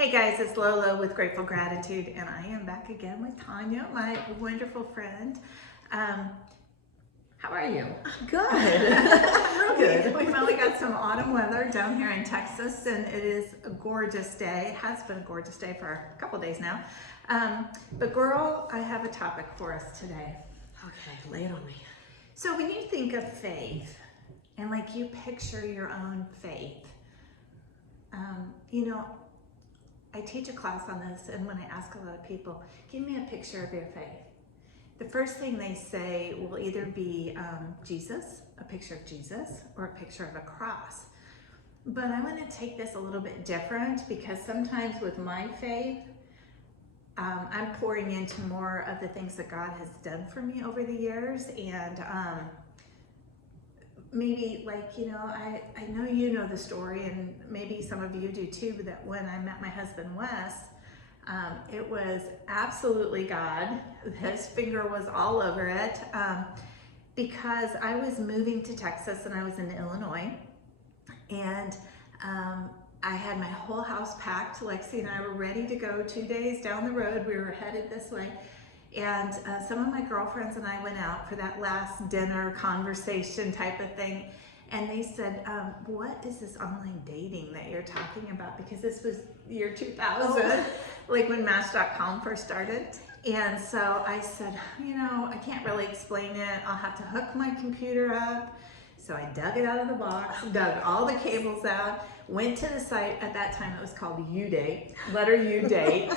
Hey guys, it's Lola with Grateful Gratitude, and I am back again with Tunya, my wonderful friend. How are you? Good. Real good. We finally got some autumn weather down here in Texas, and it is a gorgeous day. It has been a gorgeous day for a couple days now. But girl, I have a topic for us today. Okay, lay it on me. So when you think of faith, and like you picture your own faith, I teach a class on this, and when I ask a lot of people, give me a picture of your faith, the first thing they say will either be Jesus, a picture of Jesus, or a picture of a cross. But I want to take this a little bit different, because sometimes with my faith, I'm pouring into more of the things that God has done for me over the years, and maybe I know you know the story, and maybe some of you do too, that when I met my husband Wes, it was absolutely God. His finger was all over it, because I was moving to Texas and I was in Illinois, and I had my whole house packed. Lexi and I were ready to go 2 days down the road. We were headed this way. And some of my girlfriends and I went out for that last dinner conversation type of thing. And they said, what is this online dating that you're talking about? Because this was year 2000, like when Match.com first started. And so I said, I can't really explain it. I'll have to hook my computer up. So I dug it out of the box, dug all the cables out, went to the site. At that time it was called U-Date, letter U-Date.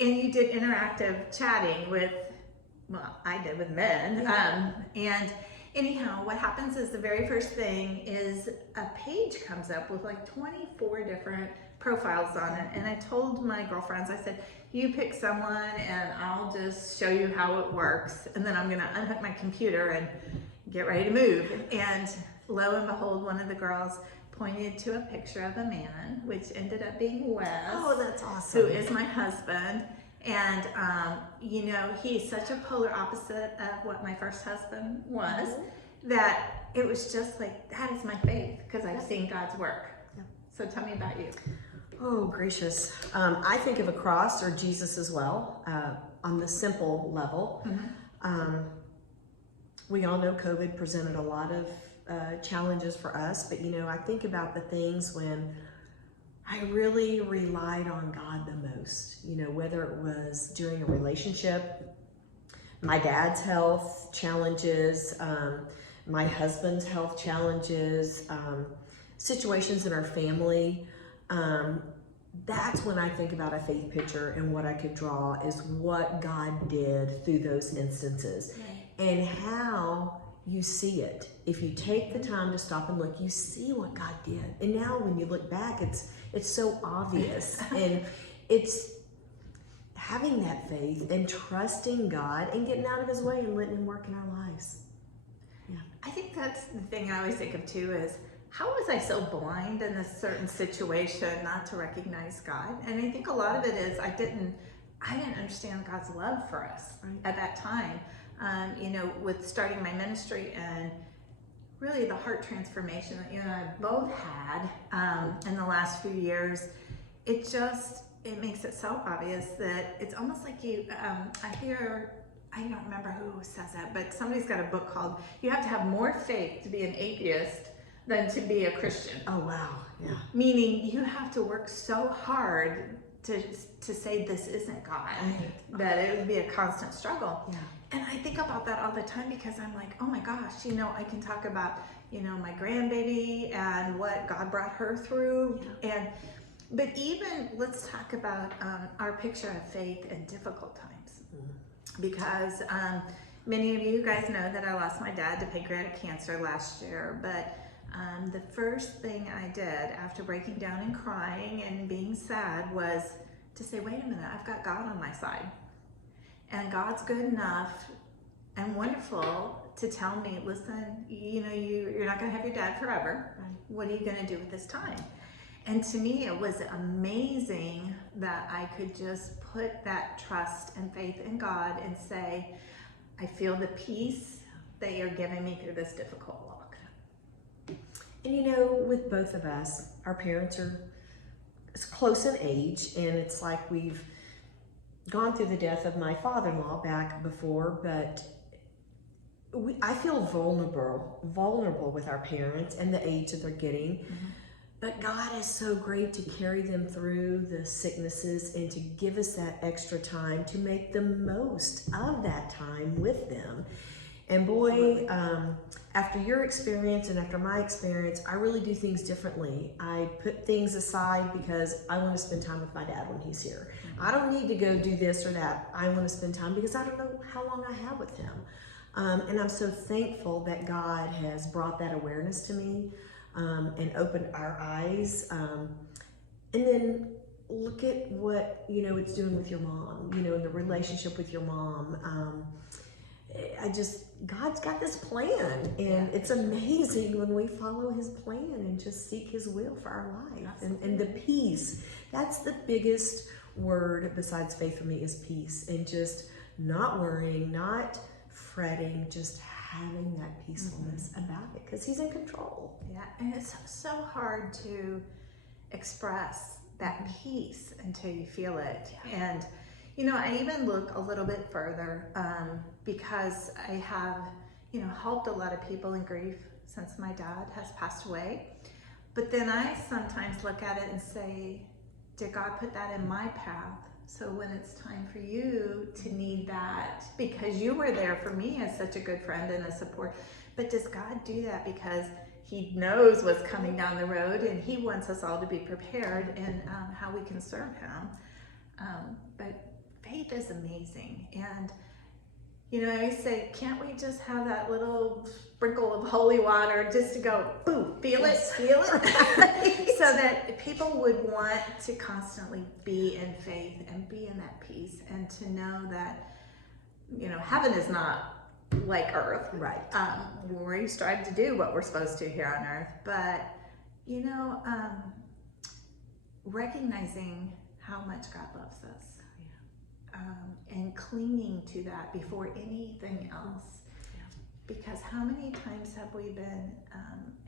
And you did interactive chatting with, well, I did with men. Yeah. And anyhow, what happens is the very first thing is a page comes up with like 24 different profiles on it. And I told my girlfriends, I said, you pick someone and I'll just show you how it works. And then I'm gonna unhook my computer and get ready to move. And lo and behold, one of the girls pointed to a picture of a man, which ended up being Wes. Oh, that's awesome. Who is my husband. And, he's such a polar opposite of what my first husband was, that it was just like, that is my faith, because I've seen God's work. So tell me about you. Oh, gracious. I think of a cross or Jesus as well, on the simple level. We all know COVID presented a lot of challenges for us, but I think about the things when I really relied on God the most, whether it was during a relationship, my dad's health challenges, my husband's health challenges, situations in our family. That's when I think about a faith picture, and what I could draw is what God did through those instances and how you see it. If you take the time to stop and look, you see what God did. And now when you look back, it's so obvious. And it's having that faith and trusting God and getting out of his way and letting him work in our lives. Yeah. I think that's the thing I always think of too, is how was I so blind in this certain situation not to recognize God? And I think a lot of it is I didn't understand God's love for us at that time. With starting my ministry and really the heart transformation that you and I both had in the last few years, it makes it so obvious that it's almost like I don't remember who says that, but somebody's got a book called You Have to Have More Faith to Be an Atheist Than to Be a Christian. Oh, wow. Yeah. Meaning you have to work so hard to say this isn't God, that it would be a constant struggle. Yeah. And I think about that all the time, because I'm like, oh my gosh, I can talk about, my grandbaby and what God brought her through. Yeah. But even let's talk about our picture of faith in difficult times. Because many of you guys know that I lost my dad to pancreatic cancer last year, but the first thing I did after breaking down and crying and being sad was to say, wait a minute, I've got God on my side. And God's good enough and wonderful to tell me, listen, you're not going to have your dad forever. What are you going to do with this time? And to me, it was amazing that I could just put that trust and faith in God and say, I feel the peace that you're giving me through this difficult walk. And with both of us, our parents are close in age, and it's like we've gone through the death of my father-in-law back before, but I feel vulnerable with our parents and the age that they're getting. Mm-hmm. But God is so great to carry them through the sicknesses and to give us that extra time to make the most of that time with them. And boy, after your experience and after my experience, I really do things differently. I put things aside because I want to spend time with my dad when he's here. I don't need to go do this or that. I want to spend time because I don't know how long I have with him. And I'm so thankful that God has brought that awareness to me and opened our eyes. And then look at what, it's doing with your mom, and the relationship with your mom. God's got this plan, and it's amazing when we follow his plan and just seek his will for our life. And the peace, that's the biggest word besides faith for me, is peace. And just not worrying, not fretting, just having that peacefulness about it, because he's in control. Yeah, and it's so hard to express that peace until you feel it. And I even look a little bit further because I have, helped a lot of people in grief since my dad has passed away. But then I sometimes look at it and say, did God put that in my path? So when it's time for you to need that, because you were there for me as such a good friend and a support, but does God do that because he knows what's coming down the road and he wants us all to be prepared in how we can serve him? But faith is amazing. And, I always say, can't we just have that little sprinkle of holy water just to go, boom, feel it, so that people would want to constantly be in faith and be in that peace and to know that, heaven is not like earth. Right. We strive to do what we're supposed to here on earth, but, recognizing how much God loves us. And clinging to that before anything else. Yeah. Because how many times have we been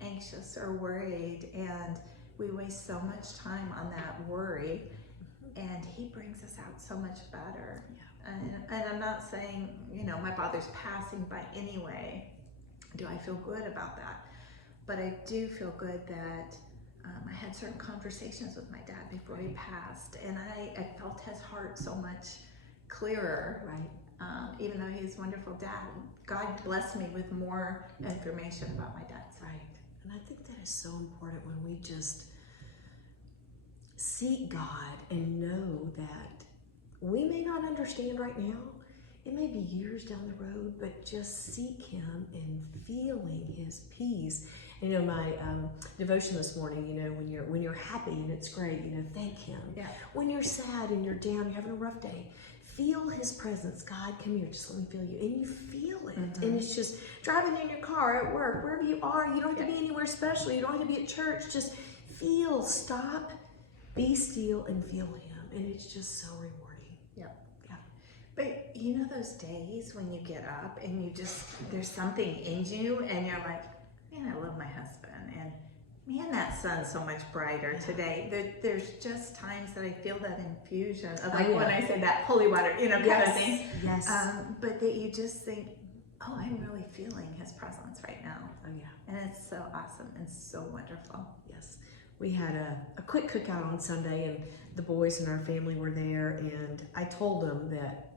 anxious or worried, and we waste so much time on that worry, and he brings us out so much better. Yeah. And I'm not saying, my father's passing by any way. Do I feel good about that? But I do feel good that I had certain conversations with my dad before he passed, and I felt his heart so much clearer, right? Even though he's a wonderful dad, God blessed me with more information about my dad. Right. And I think that is so important when we just seek God and know that we may not understand right now. It may be years down the road, but just seek him and feeling his peace. My devotion this morning, when you're happy and it's great, thank him. Yeah. When you're sad and you're down, you're having a rough day, feel his presence. God, come here, just let me feel you. And you feel it. Mm-hmm. And it's just driving in your car, at work, wherever you are. You don't have to be anywhere special. You don't have to be at church. Just feel, stop, be still, and feel him. And it's just so rewarding. Yep. Yeah. But those days when you get up and there's something in you and you're like, man, I love my husband. And man, that sun's so much brighter today. There's just times that I feel that infusion of when I say that holy water, kind of thing. Yes. But that you just think, oh, I'm really feeling his presence right now. Oh, yeah. And it's so awesome and so wonderful. Yes. We had a quick cookout on Sunday, and the boys and our family were there, and I told them that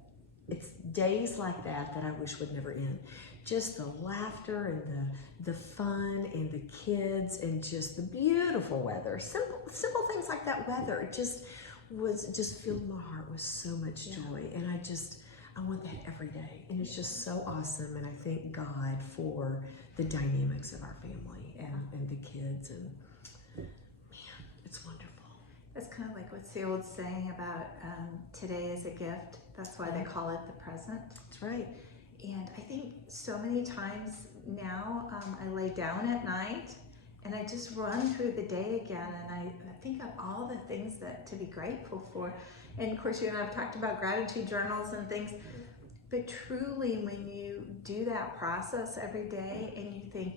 it's days like that I wish would never end. Just the laughter and the fun and the kids and just the beautiful weather. Simple things like that weather. It just filled my heart with so much joy. And I want that every day. And it's just so awesome. And I thank God for the dynamics of our family and the kids. And man, it's wonderful. It's kind of like what's the old saying about today is a gift. That's why they call it the present. That's right. And I think so many times now I lay down at night and I just run through the day again, and I think of all the things to be grateful for. And of course, you and I have talked about gratitude journals and things, but truly when you do that process every day and you think,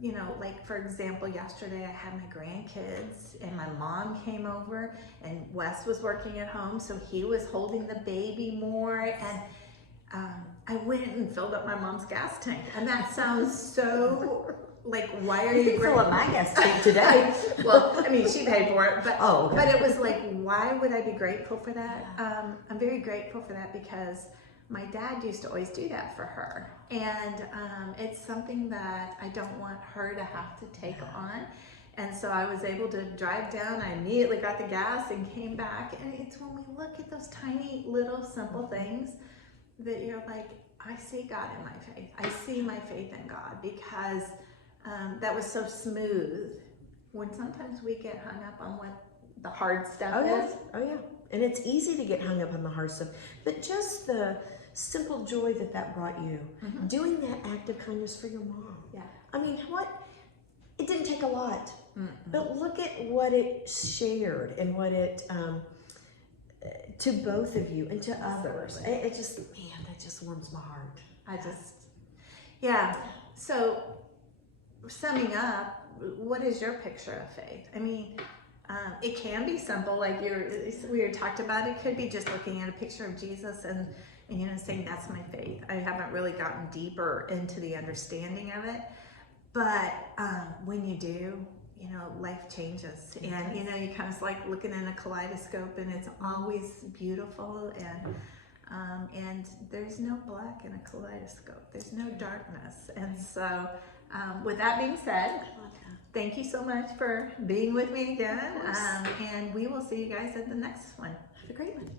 you know, like for example, yesterday I had my grandkids and my mom came over and Wes was working at home, so he was holding the baby more, and I went and filled up my mom's gas tank. And that sounds so like, why are you fill up my gas tank today? Well, I mean, she paid for it, but Oh, okay. but it was like, why would I be grateful for that? I'm very grateful for that because my dad used to always do that for her, and it's something that I don't want her to have to take on. And so I was able to drive down. I immediately got the gas and came back. And it's when we look at those tiny little simple things that you're like, I see God in my faith. I see my faith in God, because that was so smooth. When sometimes we get hung up on what the hard stuff is. Oh yeah. And it's easy to get hung up on the hard stuff, but just the simple joy that brought you, doing that act of kindness for your mom. Yeah. I mean, it didn't take a lot, Mm-mm. but look at what it shared and what it, to both of you and to others. It just, man, that just warms my heart. Yeah. So summing up, what is your picture of faith? I mean, it can be simple, like we talked about. It could be just looking at a picture of Jesus and you know, saying that's my faith. I haven't really gotten deeper into the understanding of it, but when you do, you know, life changes, and you know, you kind of like looking in a kaleidoscope, and it's always beautiful, and there's no black in a kaleidoscope. There's no darkness, and so with that being said, thank you so much for being with me again, and we will see you guys at the next one. Have a great one.